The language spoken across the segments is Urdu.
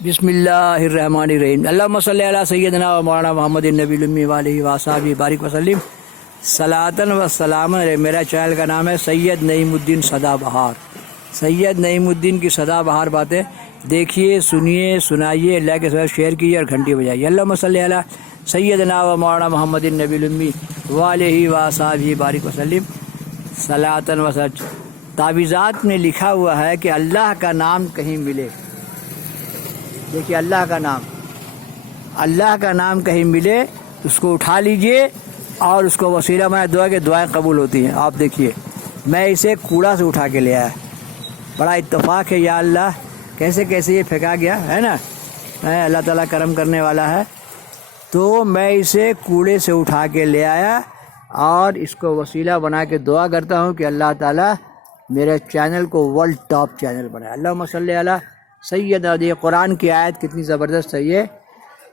بسم اللہ الرحمن الرحیم اللہم صلی علی سیدنا و مولانا محمد النبی الامی وآلہ وصحبہ بارک وسلم صلاۃً و سلام علیہ۔ میرا چینل کا نام ہے سید نعیم الدین سدا بہار۔ سید نعیم الدین کی سدا بہار باتیں دیکھیے، سنیے، سنائیے، لائک شیئر کیجیے اور گھنٹی بجائیے۔ اللہم صلی علی سیدنا و مولانا محمد النبی الامی وآلہ وصحبہ بارک وسلم صلاۃً و سلام۔ تعویذات میں لکھا ہوا ہے کہ اللہ کا نام کہیں ملے، دیکھیے اللہ کا نام کہیں ملے اس کو اٹھا لیجئے اور اس کو وسیلہ بنائے، دعا کہ دعائیں قبول ہوتی ہیں۔ آپ دیکھیے میں اسے کوڑا سے اٹھا کے لے آیا، بڑا اتفاق ہے، یا اللہ کیسے کیسے یہ پھینکا گیا ہے نا، اللہ تعالیٰ کرم کرنے والا ہے۔ تو میں اسے کوڑے سے اٹھا کے لے آیا اور اس کو وسیلہ بنا کے دعا کرتا ہوں کہ اللہ تعالیٰ میرے چینل کو ورلڈ ٹاپ چینل بنائے۔ اللہم صلی علی سیدنا۔ یہ قرآن کی آیت کتنی زبردست ہے، یہ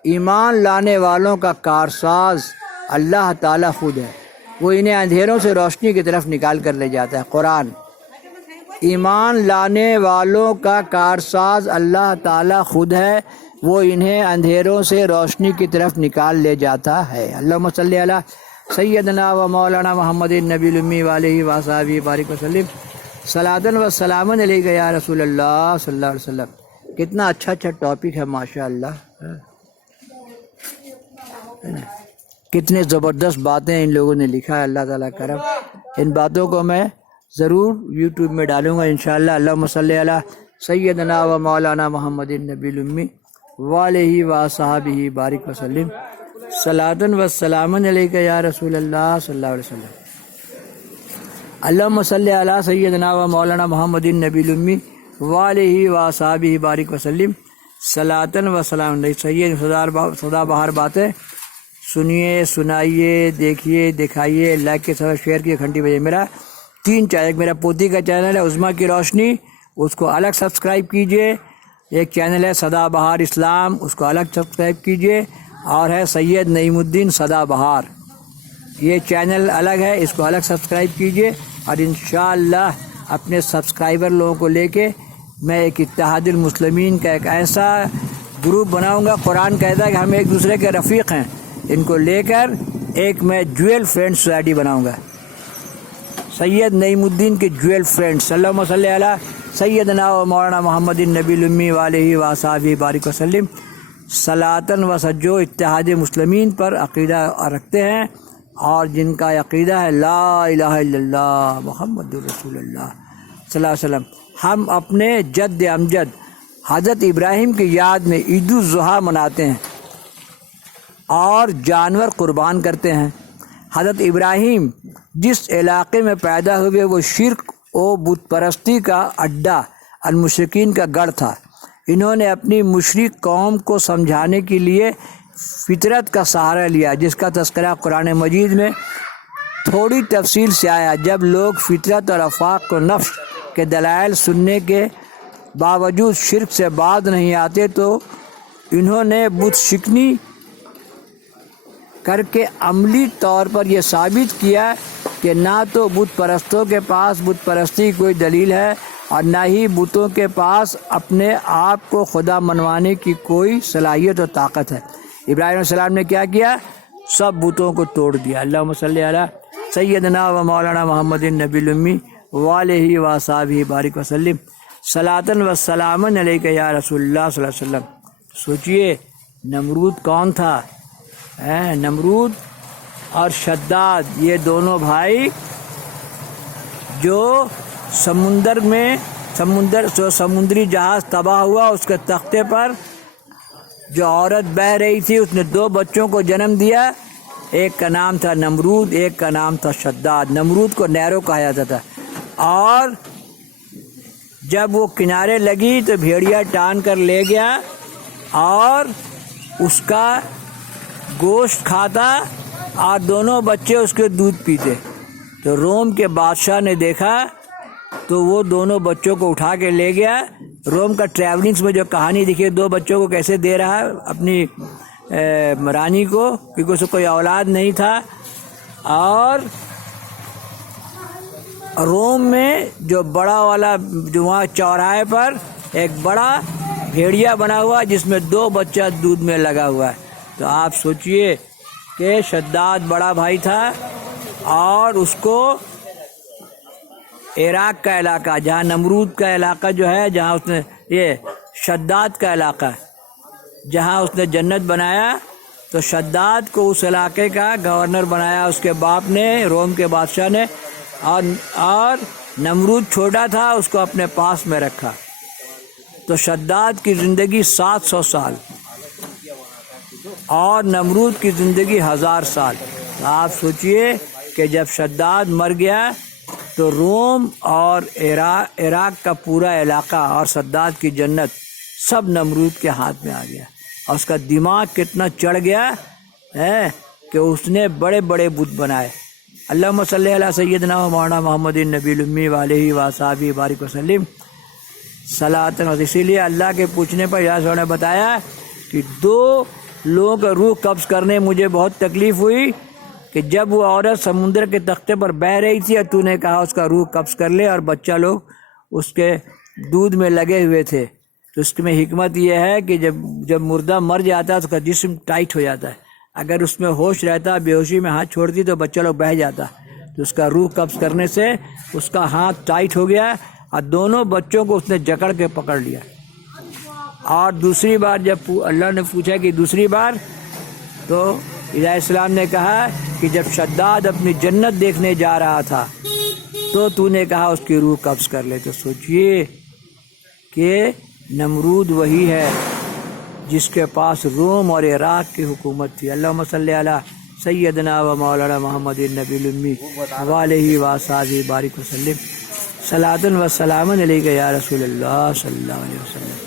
ایمان لانے والوں کا کارساز اللہ تعالیٰ خود ہے، وہ انہیں اندھیروں سے روشنی کی طرف نکال کر لے جاتا ہے۔ قرآن، ایمان لانے والوں کا کارساز اللہ تعالیٰ خود ہے، وہ انہیں اندھیروں سے روشنی کی طرف نکال لے جاتا ہے۔ اللہم صلی علی سیدنا و مولانا محمد النبی الامی وآلہ وصحبہ بارک وسلم صلاۃً و سلام علیک یا رسول اللہ صلی اللہ علیہ وسلم۔ کتنا اچھا ٹاپک ہے، ماشاء اللہ، کتنے زبردست باتیں ان لوگوں نے لکھا ہے، اللہ تعالیٰ کرم۔ ان باتوں کو میں ضرور یوٹیوب میں ڈالوں گا انشاءاللہ۔ اللہم صلی علی سیدنا و مولانا محمد النبی الامی وآلہ وصحبہ بارک وسلم صلاۃً و سلام علیک یا رسول اللہ صلی اللہ علیہ وسلم۔ اللہم صلی علی سیدنا و مولانا محمد النبی الامی وآلہ وصحبہ بارک وسلم صلاۃً و سلام علیہ۔ سید سدا بہار باتیں سنیے، سنائیے، دیکھیے، دکھائیے، لائک کے ساتھ شیئر کیے، گھنٹی بجائیے۔ میرا 3 چینل، میرا پوتی کا چینل ہے عظمیٰ کی روشنی، اس کو الگ سبسکرائب کیجئے۔ ایک چینل ہے سدا بہار اسلام، اس کو الگ سبسکرائب کیجئے، اور ہے سید نعیم الدین سدا بہار، یہ چینل الگ ہے، اس کو الگ سبسکرائب کیجئے۔ اور انشاءاللہ اپنے سبسکرائبر لوگوں کو لے کے میں ایک اتحاد المسلمین کا ایک ایسا گروپ بناؤں گا۔ قرآن کہتا ہے کہ ہم ایک دوسرے کے رفیق ہیں، ان کو لے کر ایک میں جویل فرینڈ سوسائٹی بناؤں گا، سید نعیم الدین کے جویل فرینڈس۔ اللہم صلی علی سیدنا و مولانا محمد النبی الامی وآلہ وصحبہ بارک وسلم صلاۃً و سلام۔ جو اتحاد مسلمین پر عقیدہ رکھتے ہیں اور جن کا عقیدہ ہے لا الہ الا اللہ محمد رسول اللہ صلی اللہ علیہ وسلم، ہم اپنے جد امجد حضرت ابراہیم کی یاد میں عید الاضحیٰ مناتے ہیں اور جانور قربان کرتے ہیں۔ حضرت ابراہیم جس علاقے میں پیدا ہوئے وہ شرک و بت پرستی کا اڈا، المشرکین کا گڑھ تھا۔ انہوں نے اپنی مشرک قوم کو سمجھانے کے لیے فطرت کا سہارا لیا، جس کا تذکرہ قرآن مجید میں تھوڑی تفصیل سے آیا۔ جب لوگ فطرت اور افاق و نفس کے دلائل سننے کے باوجود شرک سے باز نہیں آتے تو انہوں نے بت شکنی کر کے عملی طور پر یہ ثابت کیا کہ نہ تو بت پرستوں کے پاس بت پرستی کی کوئی دلیل ہے اور نہ ہی بتوں کے پاس اپنے آپ کو خدا منوانے کی کوئی صلاحیت اور طاقت ہے۔ ابراہیم علیہ السلام نے کیا کیا؟ سب بتوں کو توڑ دیا۔ اللہم صلی علی سیدنا و مولانا محمد النبی الامی وآلہ وصحبہ بارک وسلم صلاۃً و سلام علیک یا رسول اللہ صلی اللہ علیہ وسلم۔ سوچئے نمرود کون تھا؟ نمرود اور شداد، یہ دونوں بھائی جو سمندری جہاز تباہ ہوا، اس کے تختے پر جو عورت بہ رہی تھی اس نے 2 بچوں کو جنم دیا، ایک کا نام تھا نمرود، ایک کا نام تھا شداد۔ نمرود کو نیرو کہا جاتا تھا، اور جب وہ کنارے لگی تو بھیڑیا ٹان کر لے گیا اور اس کا گوشت کھاتا اور دونوں بچے اس کے دودھ پیتے۔ تو روم کے بادشاہ نے دیکھا تو وہ دونوں بچوں کو اٹھا کے لے گیا۔ روم کا ٹریولنگس میں جو کہانی دیکھیے، 2 بچوں کو کیسے دے رہا ہے اپنی رانی کو، کیونکہ اس کو کوئی اولاد نہیں تھا۔ اور روم میں جو بڑا والا جو وہاں چوراہے پر ایک بڑا بھیڑیا بنا ہوا جس میں 2 بچہ دودھ میں لگا ہوا ہے۔ تو آپ سوچئے کہ شداد بڑا بھائی تھا اور اس کو عراق کا علاقہ، جہاں نمرود کا علاقہ جو ہے، جہاں اس نے یہ شداد کا علاقہ ہے، جہاں اس نے جنت بنایا، تو شداد کو اس علاقے کا گورنر بنایا اس کے باپ نے، روم کے بادشاہ نے، اور نمرود چھوٹا تھا، اس کو اپنے پاس میں رکھا۔ تو شداد کی زندگی 700 سال اور نمرود کی زندگی 1000 سال۔ آپ سوچئے کہ جب شداد مر گیا تو روم اور عراق کا پورا علاقہ اور شداد کی جنت سب نمرود کے ہاتھ میں آ گیا، اور اس کا دماغ کتنا چڑھ گیا ہے کہ اس نے بڑے بڑے بت بنائے۔ اللہم صلی علی سیدنا و مولانا محمد النبی الامی وآلہ وصحبہ بارک وسلم صلاۃ۔ اسی لیے اللہ کے پوچھنے پر یا نے بتایا کہ 2 لوگوں کا روح قبض کرنے مجھے بہت تکلیف ہوئی، کہ جب وہ عورت سمندر کے تختے پر بہہ رہی تھی اور تو نے کہا اس کا روح قبض کر لے، اور بچہ لوگ اس کے دودھ میں لگے ہوئے تھے۔ تو اس میں حکمت یہ ہے کہ جب مردہ مر جاتا ہے تو اس کا جسم ٹائٹ ہو جاتا ہے، اگر اس میں ہوش رہتا، بے ہوشی میں ہاتھ چھوڑتی تو بچہ لوگ بہہ جاتا، تو اس کا روح قبض کرنے سے اس کا ہاتھ ٹائٹ ہو گیا اور دونوں بچوں کو اس نے جکڑ کے پکڑ لیا۔ اور دوسری بار جب اللہ نے پوچھا کہ دوسری بار، تو عیسیٰ السلام نے کہا کہ جب شداد اپنی جنت دیکھنے جا رہا تھا تو نے کہا اس کی روح قبض کر لے۔ تو سوچئے کہ نمرود وہی ہے جس کے پاس روم اور عراق کی حکومت تھی۔ اللہم صلی علی سیدنا و مولانا محمد النبی الامی وآلہ وصحبہ بارک وسلم صلاۃ و سلام علیک یا رسول اللہ صلی اللہ علیہ وسلم۔